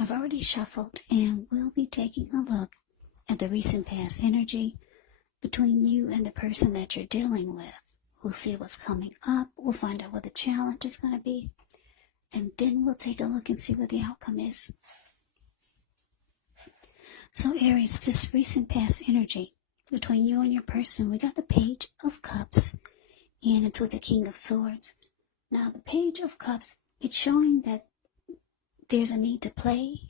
I've already shuffled and we'll be taking a look at the recent past energy between you and the person that you're dealing with. We'll see what's coming up. We'll find out what the challenge is going to be. And then we'll take a look and see what the outcome is. So Aries, this recent past energy between you and your person, we got the Page of Cups, and it's with the King of Swords. Now, the Page of Cups, it's showing that there's a need to play,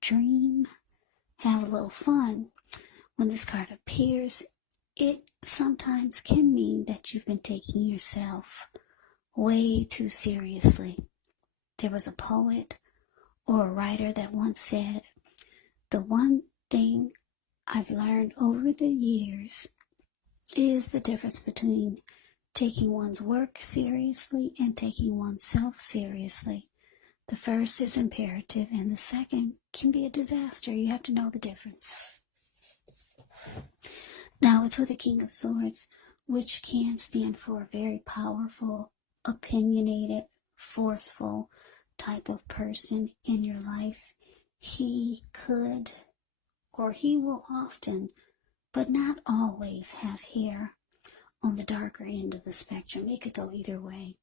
dream, have a little fun. When this card appears, it sometimes can mean that you've been taking yourself way too seriously. There was a poet or a writer that once said, the one thing I've learned over the years is the difference between taking one's work seriously and taking oneself seriously. The first is imperative and the second can be a disaster. You have to know the difference. Now it's with the King of Swords, which can stand for a very powerful, opinionated, forceful type of person in your life. He could, or he will often, but not always, have hair on the darker end of the spectrum. It could go either way.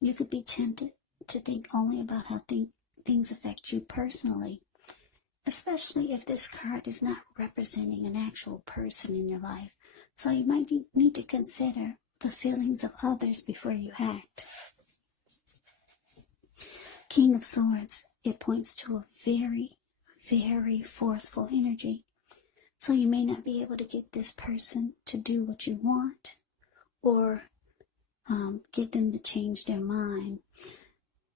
You could be tempted to think only about how things affect you personally, especially if this card is not representing an actual person in your life. So you might need to consider the feelings of others before you act. King of Swords, it points to a very, very forceful energy. So you may not be able to get this person to do what you want or get them to change their mind.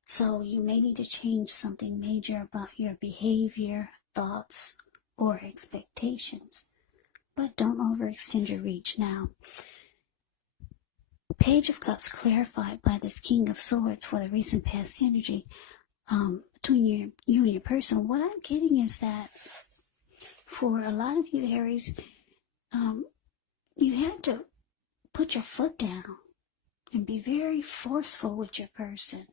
So you may need to change something major about your behavior, thoughts, or expectations. But don't overextend your reach now. Page of Cups clarified by this King of Swords for the recent past energy between you and your person. What I'm getting is that for a lot of you Aries, you had to put your foot down and be very forceful with your person.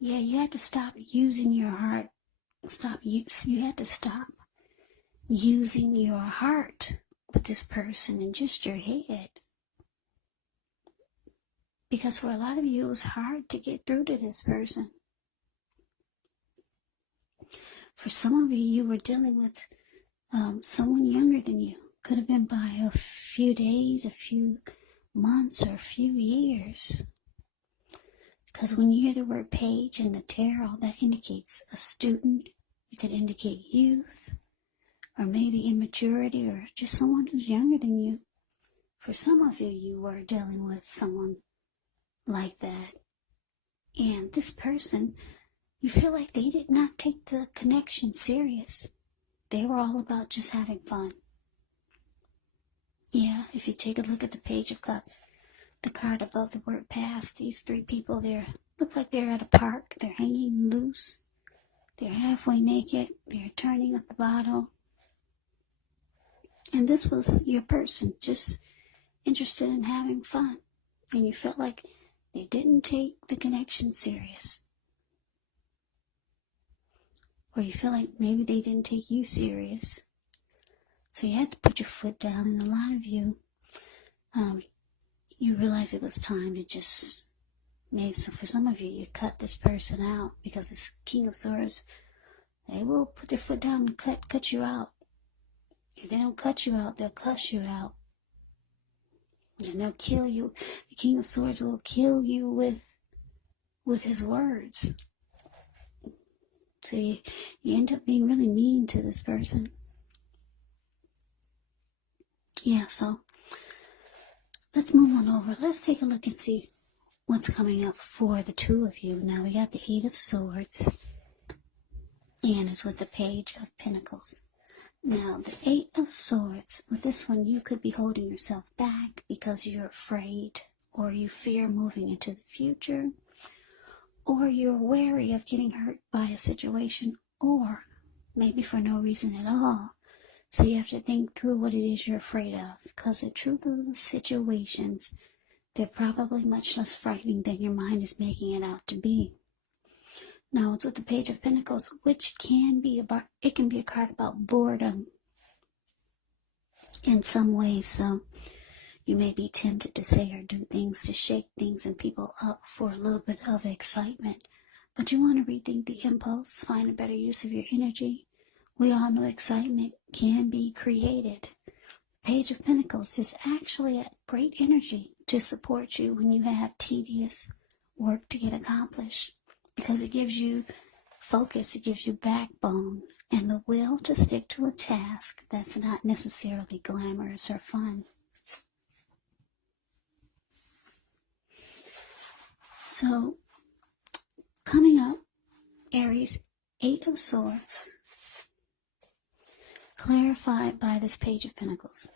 Yeah, you had to stop using your heart. You had to stop using your heart with this person and just your head. Because for a lot of you, it was hard to get through to this person. For some of you, you were dealing with someone younger than you. Could have been by a few days, a few months, or a few years. Because when you hear the word page in the tarot, that indicates a student. It could indicate youth, or maybe immaturity, or just someone who's younger than you. For some of you, you were dealing with someone like that. And this person, you feel like they did not take the connection serious. They were all about just having fun. Yeah, if you take a look at the Page of Cups, the card above the word past, these three people there look like they're at a park. They're hanging loose. They're halfway naked. They're turning up the bottle. And this was your person, just interested in having fun. And you felt like they didn't take the connection serious. Or you feel like maybe they didn't take you serious. So you had to put your foot down. And a lot of you, you realize it was time to just, maybe so for some of you, you cut this person out. Because this King of Swords, they will put their foot down and cut you out. If they don't cut you out, they'll cuss you out. And they'll kill you. The King of Swords will kill you with his words. So you end up being really mean to this person. Yeah, so let's move on over. Let's take a look and see what's coming up for the two of you. Now we got the Eight of Swords. And it's with the Page of Pentacles. Now, the Eight of Swords, with this one, you could be holding yourself back because you're afraid or you fear moving into the future, or you're wary of getting hurt by a situation, or maybe for no reason at all. So you have to think through what it is you're afraid of, because the truth of the situations, they're probably much less frightening than your mind is making it out to be. Now it's with the Page of Pentacles, which can be a card about boredom in some ways. So you may be tempted to say or do things to shake things and people up for a little bit of excitement. But you want to rethink the impulse, find a better use of your energy. We all know excitement can be created. Page of Pentacles is actually a great energy to support you when you have tedious work to get accomplished, because it gives you focus, it gives you backbone, and the will to stick to a task that's not necessarily glamorous or fun. So, coming up, Aries, 8 of Swords, clarified by this Page of Pentacles.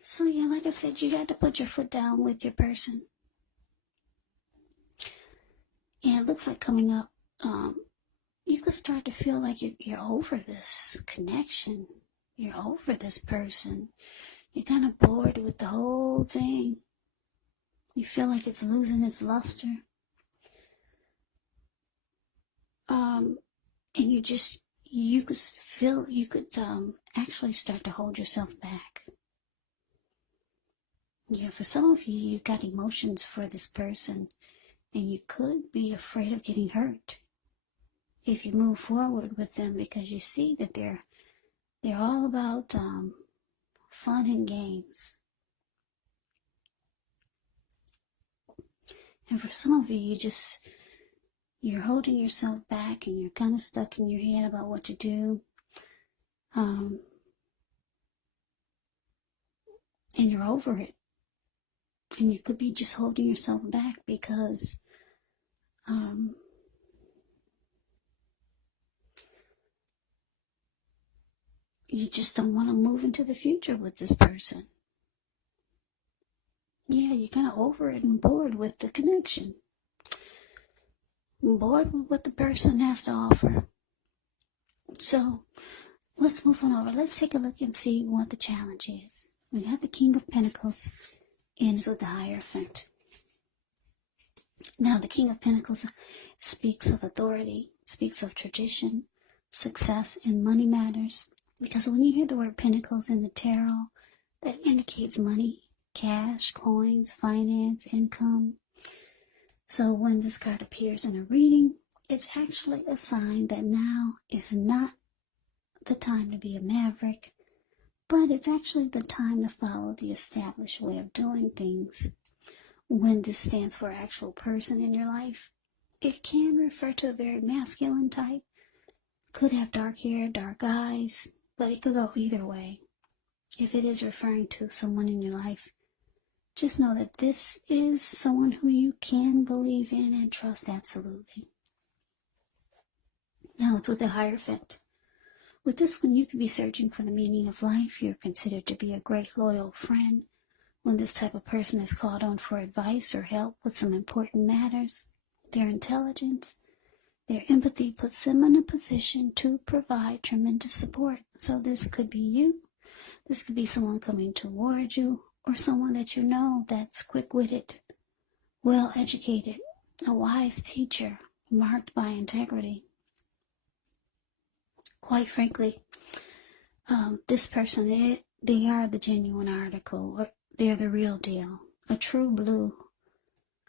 So yeah, like I said, you had to put your foot down with your person. And it looks like coming up, you could start to feel like you're over this connection. You're over this person. You're kind of bored with the whole thing. You feel like it's losing its luster. And you could actually start to hold yourself back. Yeah, for some of you, you got emotions for this person, and you could be afraid of getting hurt if you move forward with them, because you see that they're all about fun and games. And for some of you, you're holding yourself back, and you're kind of stuck in your head about what to do. And you're over it. And you could be just holding yourself back because you just don't want to move into the future with this person. Yeah, you're kind of over it and bored with the connection. Bored with what the person has to offer. So, let's move on over. Let's take a look and see what the challenge is. We have the King of Pentacles ends with the Hierophant. Now, the King of Pentacles speaks of authority, speaks of tradition, success, and money matters. Because when you hear the word Pentacles in the tarot, that indicates money, cash, coins, finance, income. So when this card appears in a reading, it's actually a sign that now is not the time to be a maverick, but it's actually the time to follow the established way of doing things. When this stands for an actual person in your life, it can refer to a very masculine type. Could have dark hair, dark eyes, but it could go either way. If it is referring to someone in your life, just know that this is someone who you can believe in and trust absolutely. Now it's with the Hierophant. With this one, you could be searching for the meaning of life. You're considered to be a great loyal friend. When this type of person is called on for advice or help with some important matters, their intelligence, their empathy puts them in a position to provide tremendous support. So this could be you. This could be someone coming towards you, or someone that you know that's quick-witted, well-educated, a wise teacher, marked by integrity. Quite frankly, this person, they are the genuine article, or they're the real deal, a true blue,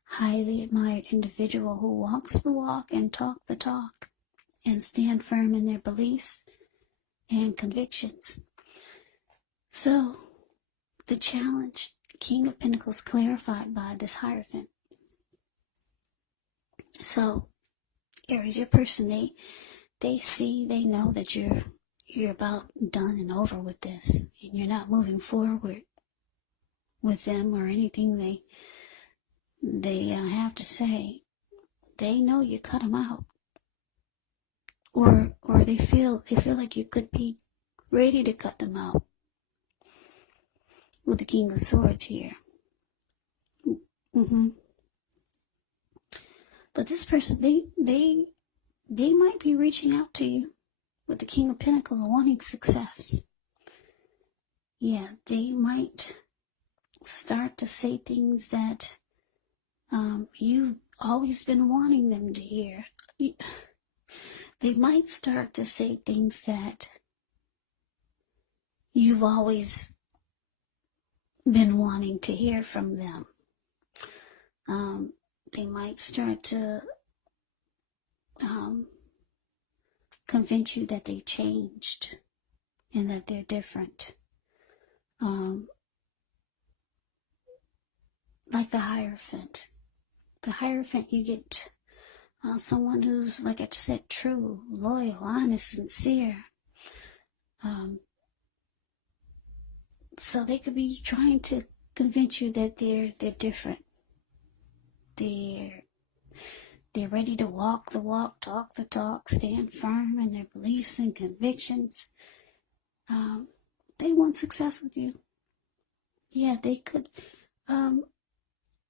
highly admired individual who walks the walk and talk the talk and stand firm in their beliefs and convictions. So, the challenge, King of Pentacles clarified by this Hierophant. So, Aries, your person, they know that you're about done and over with this, and you're not moving forward with them or anything they have to say. They know you cut them out, or they feel like you could be ready to cut them out. With the King of Swords here. But this person, they might be reaching out to you with the King of Pentacles, wanting success. Yeah, they might start to say things that you've always been wanting them to hear. they might start to say things that you've always been wanting to hear from them. They might start to convince you that they changed and that they're different. Like the Hierophant. The Hierophant, you get someone who's, like I said, true, loyal, honest, sincere. So they could be trying to convince you that they're different. They're ready to walk the walk, talk the talk, stand firm in their beliefs and convictions. They want success with you. Yeah, they could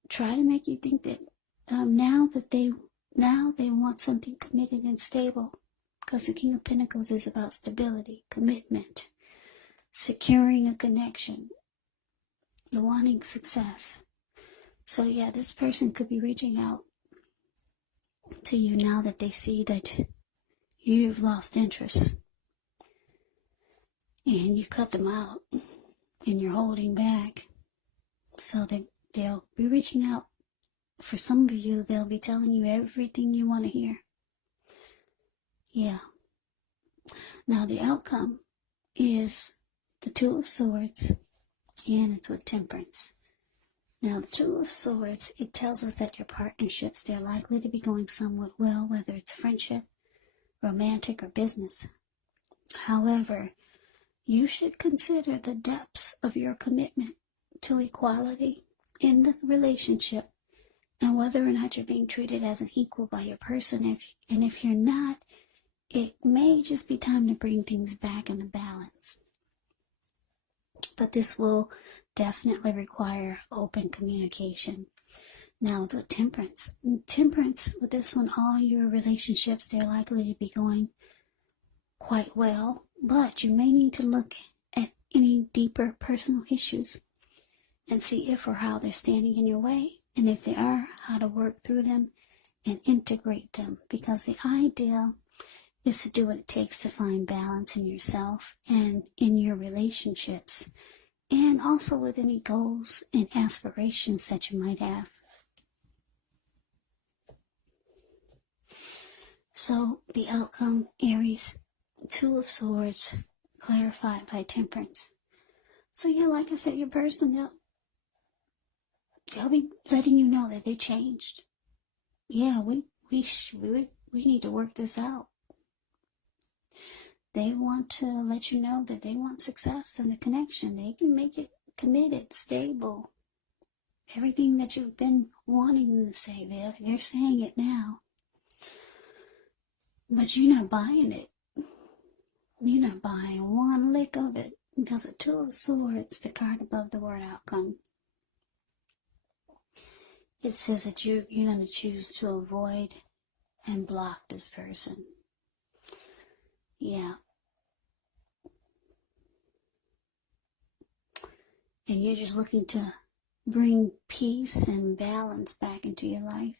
try to make you think that now they want something committed and stable, because the King of Pentacles is about stability, commitment, securing a connection, wanting success. So yeah, this person could be reaching out to you now that they see that you've lost interest and you cut them out and you're holding back. So they'll be reaching out. For some of you, they'll be telling you everything you want to hear. Yeah. Now the outcome is the Two of Swords, and it's with Temperance. Now the Two of Swords, it tells us that your partnerships, they're likely to be going somewhat well, whether it's friendship, romantic, or business. However, you should consider the depths of your commitment to equality in the relationship, and whether or not you're being treated as an equal by your person. If you're not, it may just be time to bring things back into balance. But this will definitely require open communication. Now it's with Temperance. Temperance, with this one, all your relationships, they're likely to be going quite well, but you may need to look at any deeper personal issues and see if or how they're standing in your way, and if they are, how to work through them and integrate them, because the ideal is to do what it takes to find balance in yourself and in your relationships, and also with any goals and aspirations that you might have. So the outcome, Aries, Two of Swords, clarified by Temperance. So yeah, like I said, your person, they'll be letting you know that they changed. Yeah, we need to work this out. They want to let you know that they want success in the connection. They can make it committed, stable. Everything that you've been wanting them to say, they're saying it now. But you're not buying it. You're not buying one lick of it, because the Two of Swords, the card above the word outcome, it says that you're going to choose to avoid and block this person. Yeah. And you're just looking to bring peace and balance back into your life.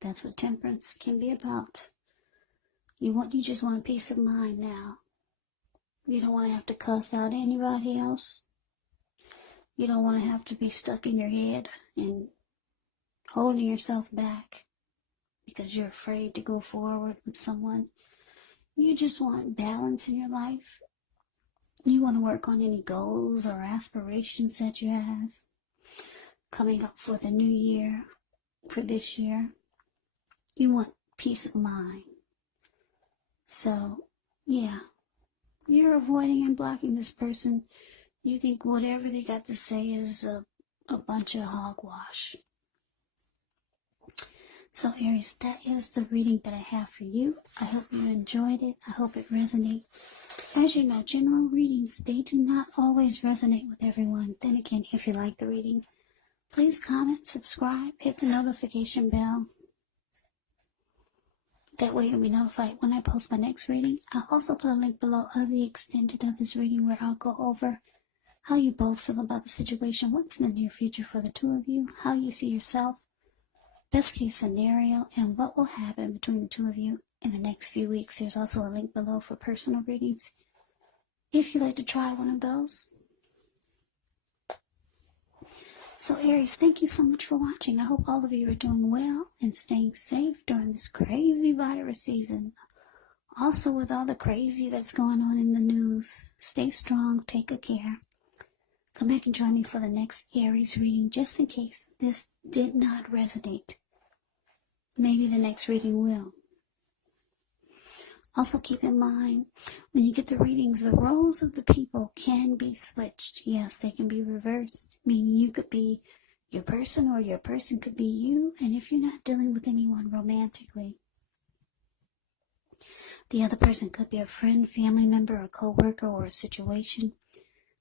That's what Temperance can be about. You just want a peace of mind now. You don't want to have to cuss out anybody else. You don't want to have to be stuck in your head and holding yourself back because you're afraid to go forward with someone. You just want balance in your life. You want to work on any goals or aspirations that you have coming up for the new year, for this year. You want peace of mind. So, yeah, you're avoiding and blocking this person. You think whatever they got to say is a bunch of hogwash. So Aries, that is the reading that I have for you. I hope you enjoyed it. I hope it resonated. As you know, general readings, they do not always resonate with everyone. Then again, if you like the reading, please comment, subscribe, hit the notification bell. That way you'll be notified when I post my next reading. I'll also put a link below of the extended of this reading where I'll go over how you both feel about the situation, what's in the near future for the two of you, how you see yourself best case scenario, and what will happen between the two of you in the next few weeks. There's also a link below for personal readings if you'd like to try one of those. So Aries, thank you so much for watching. I hope all of you are doing well and staying safe during this crazy virus season. Also, with all the crazy that's going on in the news, stay strong, take good care. Come back and join me for the next Aries reading, just in case this did not resonate. Maybe the next reading will. Also keep in mind, when you get the readings, the roles of the people can be switched. Yes, they can be reversed, meaning you could be your person or your person could be you, and if you're not dealing with anyone romantically, the other person could be a friend, family member, a co-worker, or a situation.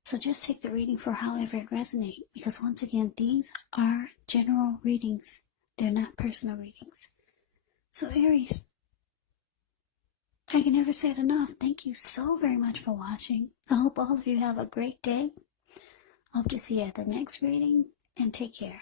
So just take the reading for however it resonates, because once again, these are general readings. They're not personal readings. So Aries, I can never say it enough. Thank you so very much for watching. I hope all of you have a great day. I hope to see you at the next reading, and take care.